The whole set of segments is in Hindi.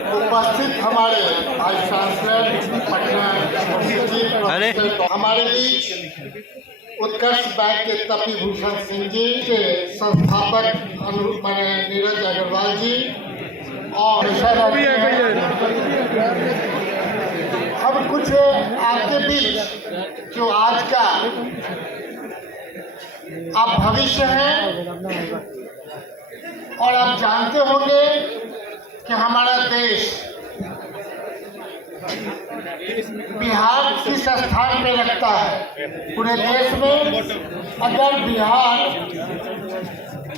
उपस्थित हमारे वाइस चांसलर पटना यूनिवर्सिटी, हमारे बीच उत्कर्ष बैंक के तपी भूषण सिंह जी के संस्थापक नीरज अग्रवाल जी और अब कुछ आपके बीच जो आज का आप भविष्य है और आप जानते होंगे कि हमारा देश बिहार किस स्थान पे रखता है पूरे देश में। अगर बिहार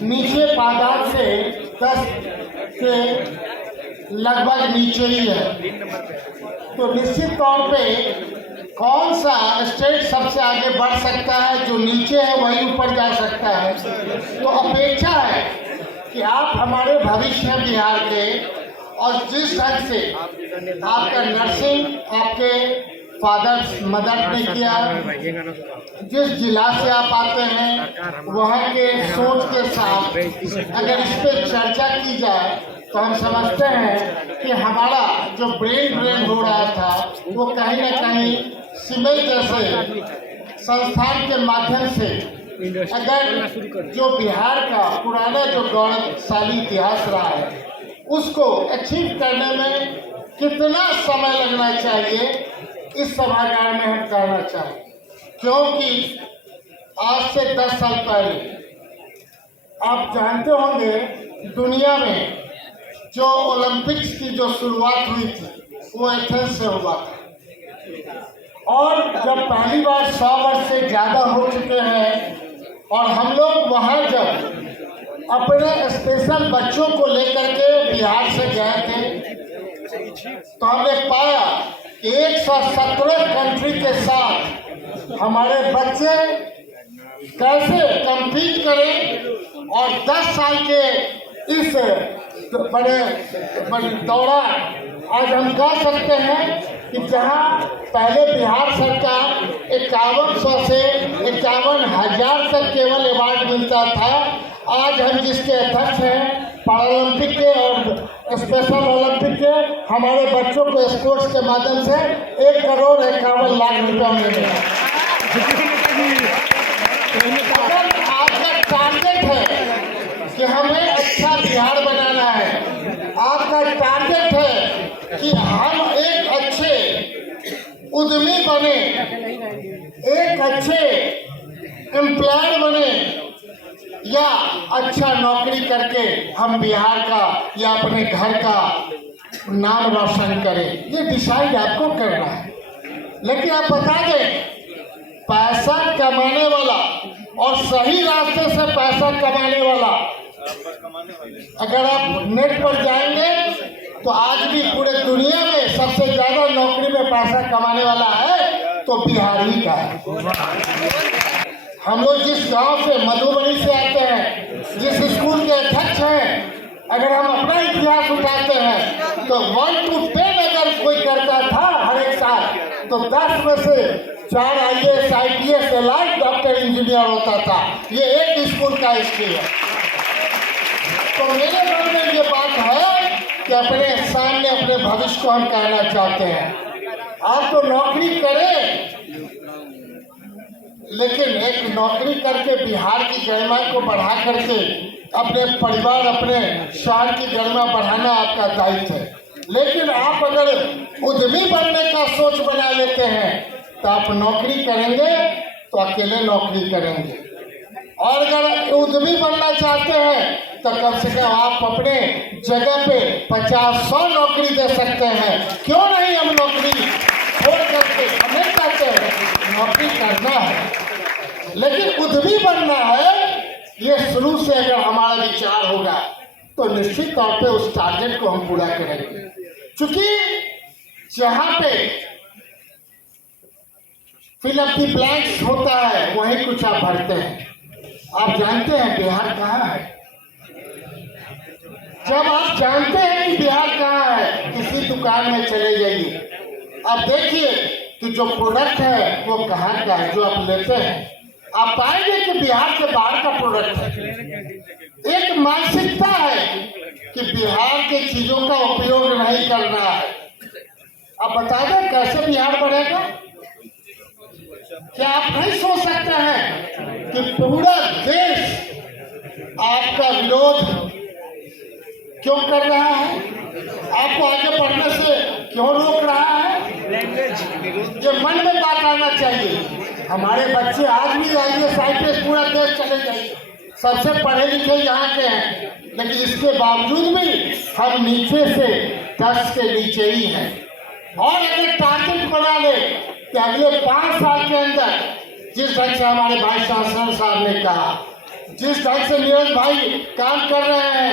नीचे पायदान से 10 के लगभग नीचे ही है, तो निश्चित तौर पे कौन सा स्टेट सबसे आगे बढ़ सकता है? जो नीचे है वही ऊपर जा सकता है। तो अपेक्षा है कि आप हमारे भविष्य हैं बिहार के, और जिस ढंग से आपका नर्सिंग आपके फादर मदर ने किया, जिस जिला से आप आते हैं वहाँ के सोच के साथ अगर इस पर चर्चा की जाए तो हम समझते हैं कि हमारा जो ब्रेन हो रहा था वो कहीं ना कहीं सीमेंट जैसे संस्थान के माध्यम से अगर जो बिहार का पुराना जो गौरवशाली इतिहास रहा है उसको अचीव करने में कितना समय लगना चाहिए, इस सभागार में हम कहना चाहें। क्योंकि आज से 10 साल पहले आप जानते होंगे दुनिया में जो ओलंपिक्स की जो शुरुआत हुई थी वो एथेंस से हुआ था, और जब पहली बार 100 वर्ष से ज़्यादा हो चुके हैं और हम लोग वहाँ जब अपने स्पेशल बच्चों को लेकर के बिहार से गए थे तो हमने पाया कि 117 कंट्री के साथ हमारे बच्चे कैसे कम्पीट करें, और 10 साल के इस बड़े दौरान आज हम कह सकते हैं कि जहां पहले बिहार सरकार 5100 से 51,000 तक केवल अवार्ड मिलता था, आज हम जिसके अध्यक्ष हैं पैरालंपिक के और स्पेशल ओलंपिक के, हमारे बच्चों को स्पोर्ट्स के माध्यम से 1,51,00,000 रुपया मिले। अगर आपका टारगेट है कि हमें अच्छा बिहार बनाना है, आपका टारगेट है कि हम एक अच्छे उद्यमी बने, एक अच्छे एम्प्लॉयर बने, या अच्छा नौकरी करके हम बिहार का या अपने घर का नाम रोशन करें, ये डिसाइड आपको करना है। लेकिन आप बता दें, पैसा कमाने वाला और सही रास्ते से पैसा कमाने वाला, अगर आप नेट पर जाएंगे तो आज भी पूरे दुनिया में सबसे ज्यादा नौकरी में पैसा कमाने वाला है तो बिहार ही का है। हम लोग जिस गांव से मधुबनी से आते हैं, जिस स्कूल के अध्यक्ष हैं, अगर हम अपना इतिहास उठाते हैं तो 1 to 10 अगर कोई करता था हर एक साल तो 10 में से 4 IAS IPS like doctor engineer होता था। ये एक स्कूल का हिस्ट्री है। तो मेरे मन में ये बात है कि अपने सामने अपने भविष्य को हम कहना चाहते हैं, आप तो नौकरी करें, लेकिन एक नौकरी करके बिहार की गरिमा को बढ़ा करके अपने परिवार अपने शहर की गरिमा बढ़ाना आपका दायित्व है। लेकिन आप अगर उद्यमी बनने का सोच बना लेते हैं तो आप नौकरी करेंगे तो अकेले नौकरी करेंगे, और अगर उद्यमी बनना चाहते हैं तो कम से कम आप अपने जगह पे 50-100 नौकरी दे सकते हैं। क्यों नहीं हम नौकरी छोड़ करके, हमें चाहते हैं नौकरी करना है लेकिन उद्यमी बनना है। ये शुरू से अगर हमारा विचार होगा तो निश्चित तौर पे उस टारगेट को हम पूरा करेंगे। क्योंकि जहाँ पे फिल अप द ब्लैंक्स होता है वहीं कुछ आप भरते हैं। आप जानते हैं बिहार कहाँ है? जब आप जानते हैं कि बिहार कहाँ है, किसी दुकान में चले जाइए, आप देखिए कि जो प्रोडक्ट है वो कहाँ का है, जो आप लेते हैं आप पाएंगे कि बिहार के बाहर का प्रोडक्ट है। एक मानसिकता है कि बिहार के चीजों का उपयोग नहीं करना है। अब बता दें कैसे बिहार बढ़ेगा? क्या आप नहीं सोच सकते हैं कि पूरा देश आपका विरोध क्यों कर रहा है? आपको आगे बढ़ने से क्यों रोक रहा है? ये मन में बात आना चाहिए। हमारे बच्चे आज भी IAS IPS पूरा देश चले जाइए, सबसे पढ़े लिखे यहाँ के हैं, लेकिन इसके बावजूद भी हम नीचे से 10 के नीचे ही हैं। और अगर टारगेट बना ले कि अगले 5 साल के अंदर जिस ढंग से हमारे भाई सांसद साहब ने कहा, जिस ढंग से नीरज भाई काम कर रहे हैं,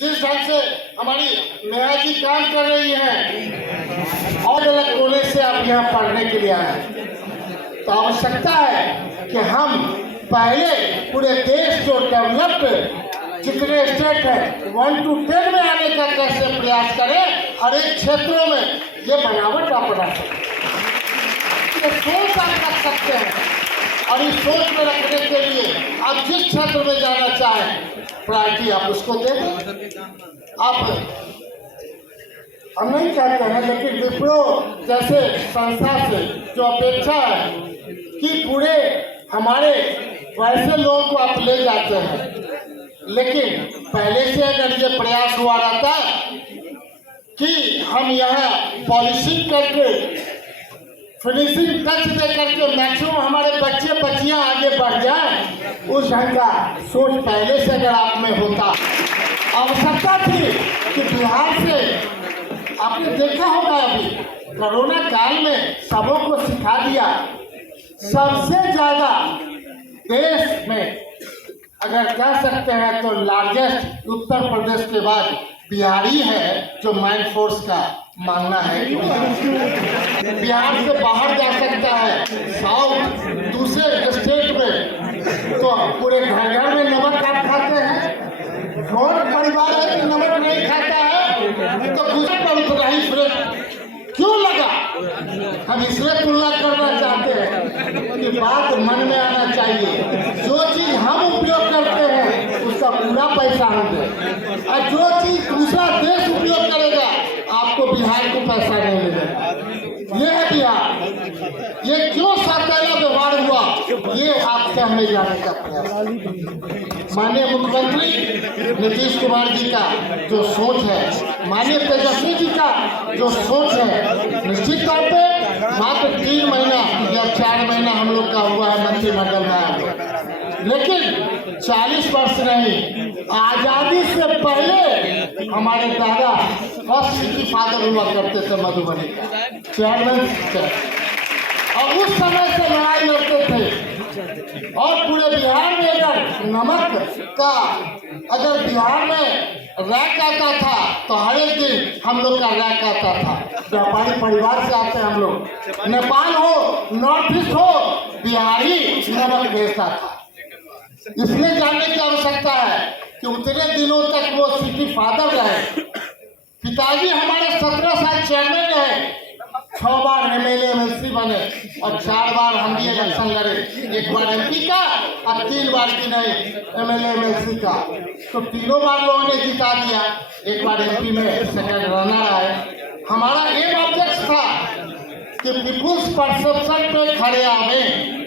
जिस ढंग से हमारी नेहा जी काम कर रही हैं, और अलग कोने से आप यहाँ पढ़ने के लिए आए, तो आवश्यकता है कि हम पहले पूरे देश को डेवलप्ड जितने स्टेट है 1 to 10 में आने का कैसे प्रयास करें। हर एक क्षेत्रों में ये बनावट आप बना सकते हैं, ये सोच आप रख सकते हैं, और इस सोच में रखने के लिए आप जिस क्षेत्र में जाना चाहें प्रायोरिटी आप उसको दे दें। आप हम नहीं कहते हैं, लेकिन विप्रो जैसे संस्था से जो अपेक्षा है कि पूरे हमारे वैसे लोगों को आप ले जाते हैं, लेकिन पहले से अगर ये प्रयास हुआ रहता कि हम यहाँ पॉलिशिंग करके फिनिशिंग टच दे करके मैक्सिमम हमारे बच्चे बच्चियाँ आगे बढ़ जाएं, उस ढंग का सोच पहले से अगर आप में होता। आवश्यकता थी कि बिहार से आपने देखा होगा अभी कोरोना काल में सबों को सिखा दिया। सबसे ज़्यादा देश में अगर कह सकते हैं तो लार्जेस्ट उत्तर प्रदेश के बाद बिहारी है, जो माइंड फोर्स का मानना है कि बिहार से बाहर जा सकता है साउथ दूसरे स्टेट में। तो पूरे घर घर में नमक आप खाते हैं, कौन परिवार है कि नमक नहीं खाता है? तो गुजर पर उतना ही फ्रेश क्यों लगा? हम इसलिए तुलना करना चाहते हैं कि बात मन में आना चाहिए। जो चीज हम उपयोग करते हैं उसका पूरा पैसा हम दें, और जो चीज दूसरा देश उपयोग करेगा आपको बिहार को पैसा नहीं मिलेगा। ये है बिहार। ये क्यों सौतेला व्यवहार हुआ, ये आपसे हमें जानने का प्रयास। माननीय मुख्यमंत्री नीतीश कुमार जी का जो सोच है, माननीय तेजस्वी जी का जो सोच है, निश्चित तौर पे मात्र 3 महीना या 4 महीना हम लोग का हुआ है मंत्रिमंडल में, लेकिन 40 वर्ष नहीं, आजादी से पहले हमारे दादा फर्स्ट सिटी फादर हुआ करते थे मधुबनी का चेयरमैन, और उस समय से लड़ाई लड़ते थे। और पूरे बिहार में अगर नमक का अगर बिहार में रैक आता था तो हर एक दिन हम लोग का रैक आता था। व्यापारी परिवार से आते हम लोग, नेपाल हो नॉर्थ ईस्ट हो, बिहारी नमक भेजता था। इसलिए जानने की आवश्यकता है कि उतने दिनों तक वो सिटी फादर रहे। पिताजी हमारे 17 साल चेयरमैन रहे, 6 बार MLA MLC बने, और 4 बार हम भी इलेक्शन लड़े, 1 बार MP का और 3 बार की नहीं MLA MLC का। तो तीनों बार लोगों ने जिता दिया, 1 बार MP में सेकंड रनर आए। हमारा एम ऑब्जेक्ट था कि पीपुल्स परसेप्शन पे खड़े आवे,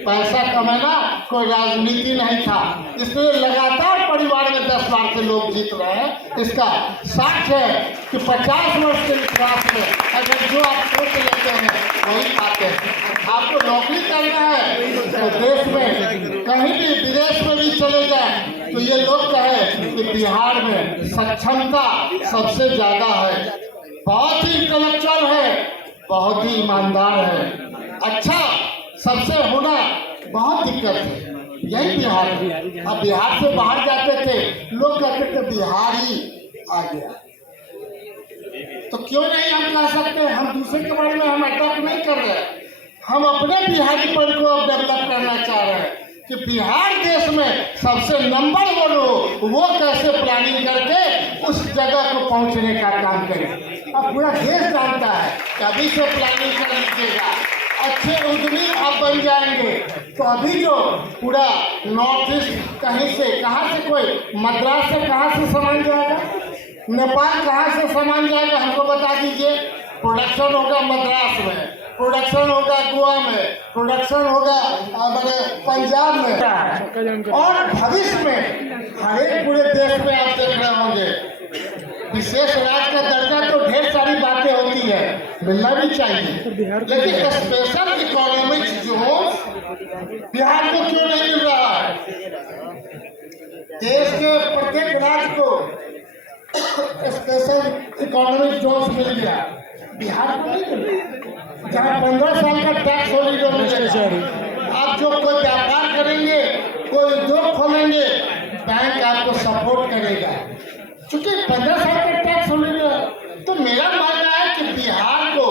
पैसा कमाना कोई राजनीति नहीं था। इसलिए लगातार परिवार में 10 बार के लोग जीत रहे हैं। इसका साक्ष्य है कि 50 वर्ष के इतिहास में अगर जो आप सोच लेते हैं वही पाते हैं। आपको नौकरी करना है तो देश में कहीं भी विदेश में भी चले जाए तो ये लोग कहें कि बिहार में सक्षमता सबसे ज़्यादा है, बहुत ही इंटेलेक्चुअल है, बहुत ही ईमानदार है, अच्छा सबसे होना बहुत दिक्कत है। यही बिहार है। अब बिहार से बाहर जाते थे लोग कहते थे बिहार ही आ गया, तो क्यों नहीं हम कह सकते? हम दूसरे के बारे में हम अटैक नहीं कर रहे, हम अपने बिहारीपन को अब डेवलप करना चाह रहे हैं कि बिहार देश में सबसे नंबर 1 हो, वो कैसे प्लानिंग करके उस जगह को पहुंचने का काम करें। अब पूरा देश जानता है कि अभी से प्लानिंग कर लीजिएगा, अच्छे उद्यमी आप बन जाएंगे। तो अभी जो पूरा नॉर्थ ईस्ट कहीं से कहाँ से कोई मद्रास से कहाँ से सामान जाएगा, नेपाल कहाँ से सामान जाएगा हमको बता दीजिए। प्रोडक्शन होगा मद्रास में, प्रोडक्शन होगा गोवा में, प्रोडक्शन होगा हमारे पंजाब में, और भविष्य में हर एक पूरे देश में आप देख रहे होंगे। विशेष राज्य का दर्जा तो ढेर सारी बातें होती है, मिलना भी चाहिए, लेकिन स्पेशल इकोनॉमिक जोन बिहार को क्यों नहीं मिल रहा है? देश के प्रत्येक राज्य को स्पेशल इकोनॉमिक जोन मिल गया, बिहार को नहीं मिल रहा। जहाँ 15 साल का टैक्स हॉलिडे मिलेगा, आप जो कोई व्यापार करेंगे, कोई उद्योग खोलेंगे, बैंक आपको सपोर्ट करेगा, क्योंकि 15 साल का टैक्स हॉलिडे। तो मेरा मानना है कि बिहार को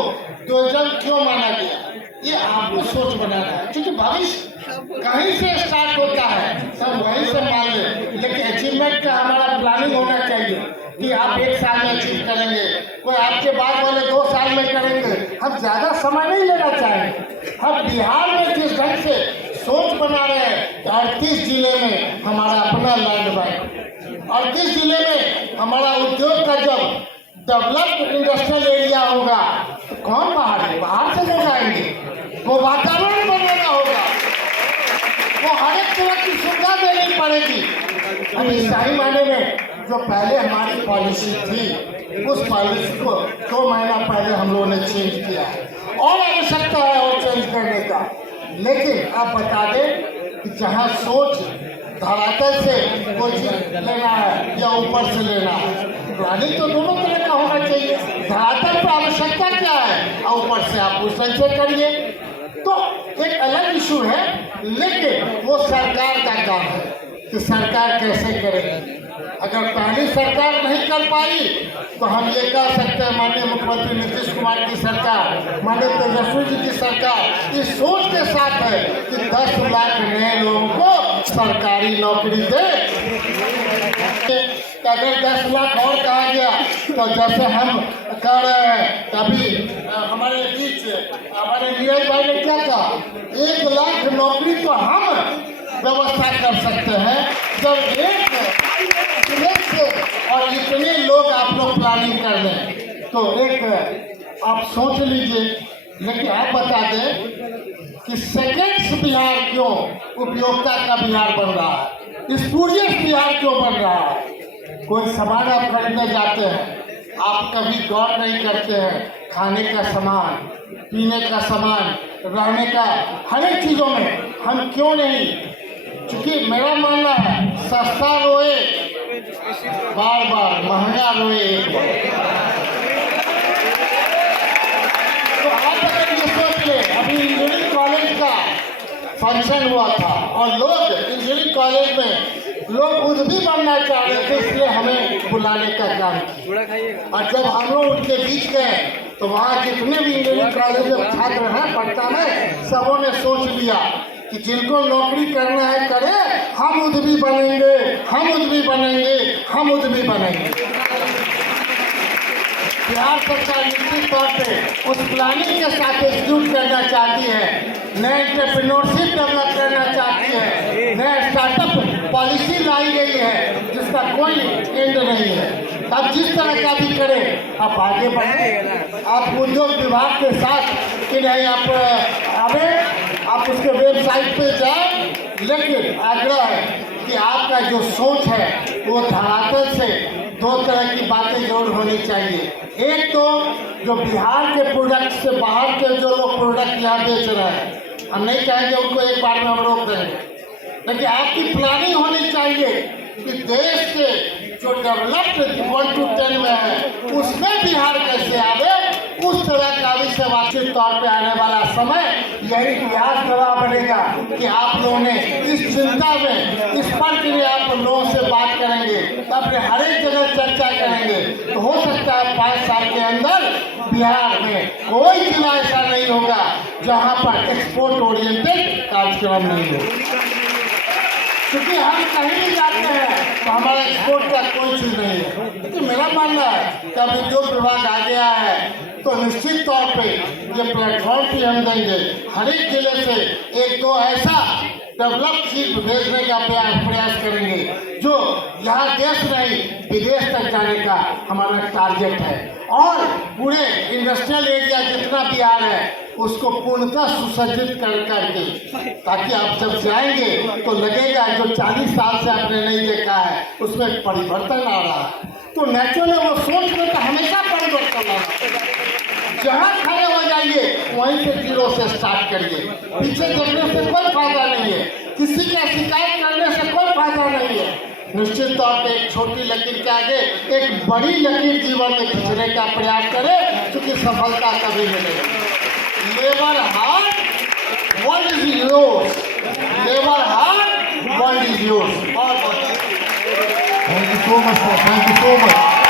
2000 क्यों माना गया, ये आपको सोच बनाना है, क्योंकि भविष्य कहीं से स्टार्ट होता है, सब वहीं से मान ले। लेकिन अचीवमेंट का हमारा प्लानिंग होना चाहिए कि आप 1 साल में अचीव करेंगे, कोई आपके बाद वाले 2 साल में करेंगे। हम ज़्यादा समय नहीं लेना चाहेंगे। हम बिहार में जिस ढंग से सोच बना रहे हैं, 38 जिले में हमारा अपना लैंड बैंक, 38 जिले में हमारा उद्योग का जब डेवलप्ड इंडस्ट्रियल एरिया होगा तो कौन बाहर से लोग आएंगे? वो वातावरण बनाना होगा, वो हर एक तरह की सुविधा देनी पड़ेगी। अभी सही मायने में जो पहले हमारी पॉलिसी थी, उस पॉलिसी को 2 महीना पहले हम लोगों ने चेंज किया है, और आवश्यकता है और चेंज करने का। लेकिन आप बता दें कि जहाँ सोच धरातल से कुछ लेना है या ऊपर से लेना है, प्लानिंग तो दोनों तरह का होना चाहिए। धरातल पर आवश्यकता क्या है और ऊपर से आप उस ढंग से करिए, तो एक अलग इशू है। लेकिन वो सरकार का काम है कि सरकार कैसे करेगी। अगर पहली सरकार नहीं कर पाई तो हम ये कह सकते हैं माननीय मुख्यमंत्री नीतीश कुमार की सरकार, माननीय तेजस्वी जी की सरकार इस सोच के साथ है कि 10 लाख नए लोगों को सरकारी नौकरी दे। अगर 10 लाख और कहा गया तो जैसे हम कह रहे हैं, तभी हमारे बीच हमारे नीरज भाई ने क्या कहा, 1 लाख नौकरी तो हम व्यवस्था कर सकते हैं जब एक से और इतने लोग आप लोग प्लानिंग कर लें। तो एक आप सोच लीजिए। लेकिन आप बता दें कि सेकेंड्स बिहार क्यों उपयोगिता का बिहार बन रहा है, स्पूरियस बिहार क्यों बन रहा है। कोई सामान आप खरीदने जाते हैं, आप कभी गौर नहीं करते हैं, खाने का सामान, पीने का सामान, रहने का, हर एक चीज़ों में हम क्यों नहीं। क्योंकि मेरा मानना है सस्ता रोए बार बार, महंगा रोए एक बार। तो आप अगर ये सोच ले, अभी इंजीनियरिंग कॉलेज का फंक्शन हुआ था और लोग इंजीनियरिंग कॉलेज में लोग उद्यमी बनना चाह रहे थे, इसलिए हमें बुलाने का काम किया। और जब हम लोग उनके बीच गए तो वहाँ जितने भी इंजीनियरिंग कॉलेज में छात्र हैं पटना में, सबों ने सोच लिया कि जिनको नौकरी करना है करें, हम उद्यमी बनेंगे, हम उद्यमी बनेंगे, हम उद्यमी बनेंगे। बिहार सरकार निश्चित तौर पे उस प्लानिंग के साथ एग्जीक्यूट करना चाहती है, नए एंटरप्रेन्योरशिप डेवलप करना चाहती है, नए स्टार्टअप पॉलिसी लाई गई है जिसका कोई एंड नहीं है। आप जिस तरह का भी करें, आप आगे बढ़ें। आप उद्योग विभाग के साथ कि नहीं आप आवें, आप उसके वेबसाइट पे जाएं, लेकिन आग्रह है कि आपका जो सोच है वो धरातल से 2 तरह की बातें जरूर होनी चाहिए। एक तो जो बिहार के प्रोडक्ट से बाहर के जो लोग प्रोडक्ट यहाँ बेच रहे हैं, हम नहीं कहेंगे उनको एक बार में हम रोक देंगे, लेकिन आपकी प्लानिंग होनी चाहिए कि देश के जो डेवलप्ड 1 to 10 में है उसमें बिहार कैसे आवे। उस तरह का विषय वास्तविक तौर पे आने वाला समय यही इतिहास गवाह बनेगा कि आप लोगों ने इस चिंता में, इस पर के लिए आप लोगों से बात करेंगे, अपने हर एक जगह चर्चा करेंगे, तो हो सकता है 5 साल के अंदर बिहार में कोई जिला ऐसा नहीं होगा जहाँ पर एक्सपोर्ट ओरिएंटेड कार्यक्रम नहीं हो। क्योंकि हम कहीं भी जाते हैं तो हमारा एक्सपोर्ट का कोई चीज़ नहीं है। लेकिन मेरा मानना है कि अब उद्योग विभाग आ गया है तो निश्चित तौर पे ये प्लेटफॉर्म भी हम देंगे। हर एक जिले से 1-2 ऐसा डेवलप चीज भेजने का प्रयास करेंगे जो यहाँ देश नहीं विदेश विदेश तक जाने का हमारा टारगेट है। और पूरे इंडस्ट्रियल एरिया जितना बिहार है उसको पूर्णतः सुसज्जित कर करके, ताकि आप जब जाएंगे तो लगेगा जो 40 साल से आपने नहीं देखा है उसमें परिवर्तन आ रहा है। तो नेचुरल वो सोच में तो हमेशा परिवर्तन आ रहा है। जहाँ खड़े हो जाइए वहीं से जीरो से स्टार्ट करिए। पीछे देखने से कोई फायदा नहीं है, किसी का शिकायत करने से कोई फायदा नहीं है। निश्चित तौर पे एक छोटी लकीर के आगे एक बड़ी लकीर जीवन में खींचने का प्रयास करें, क्योंकि सफलता कभी मिलेगी। Labour hard, world is yours. Labour hard, world is yours. Thank you so much, sir. Thank you so much.